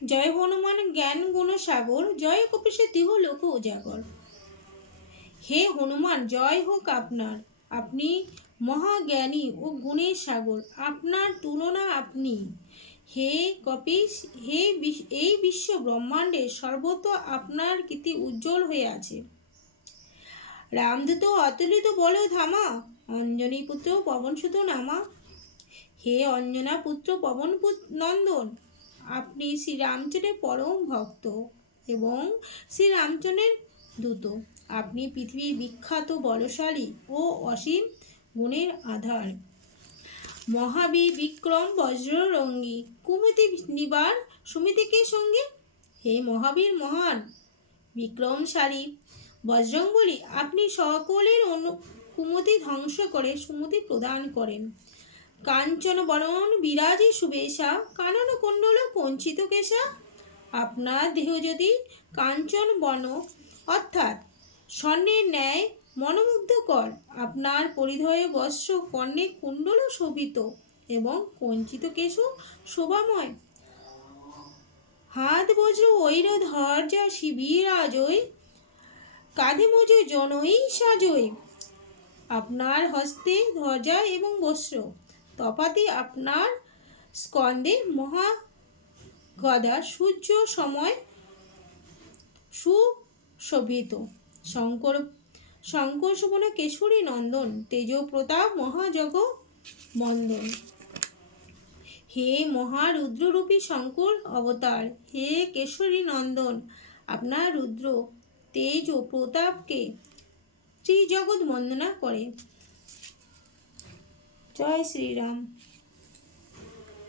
জয় হনুমান জ্ঞান গুণ সাগর, জয় কপিশে তিহ লোক উজাগর। হে হনুমান, জয় হোক আপনার, আপনি মহাজ্ঞানী ও গুণের সাগর, আপনার তুলনা আপনি। হে কপিশ, এই বিশ্ব ব্রহ্মাণ্ডে সর্বত আপনার কীর্তি উজ্জ্বল হয়ে আছে। রামদূত অতুলিত বল ধামা, অঞ্জনী পুত্র পবনসুত নামা। হে অঞ্জনা পুত্র পবন নন্দন, আপনি শ্রীরামচন্দ্রের পরম ভক্ত এবং শ্রীরামচন্দ্রের দূত। আপনি পৃথিবীর বিখ্যাত বলশালী ও অসীম গুণের আধার। মহাবীর বিক্রম বজ্ররঙ্গী, কুমতি নিবার সুমিতিকে সঙ্গে। হে মহাবীর মহান বিক্রমশালী বজরংবলী, আপনি সকলের কুমতি ধ্বংস করে সুমতি প্রদান করেন। কাঞ্চন বরণ বিরাজে সুবেশা, কানন কুণ্ডল কঞ্চিত কেশা। আপনার দেহ যদি কাঞ্চন বর্ণ অর্থাৎ স্বর্ণের ন্যায় মনোমুগ্ধকর, আপনার পরিধেয় বস্ত্র কর্ণে কুণ্ডল শোভিত এবং কঞ্চিত কেশ শোভাময়। হাত বজ্র ঐর ধ্বজা শিবিরাজয়, কাঁধে মজ জনই সাজয়। আপনার হস্তে ধ্বজা এবং বস্ত্র, তপাতে আপনার স্কন্ধে মহাগদা সূর্য সময় সুশোভিত। শঙ্কর সুবন কেশরী নন্দন, তেজ প্রতাপ মহাজগ মন্দন। হে মহারুদ্ররূপী শঙ্কর অবতার, হে কেশরী নন্দন, আপনার রুদ্র তেজ ও প্রতাপকে শ্রীজগৎ বন্দনা করে। জয় শ্রীরাম।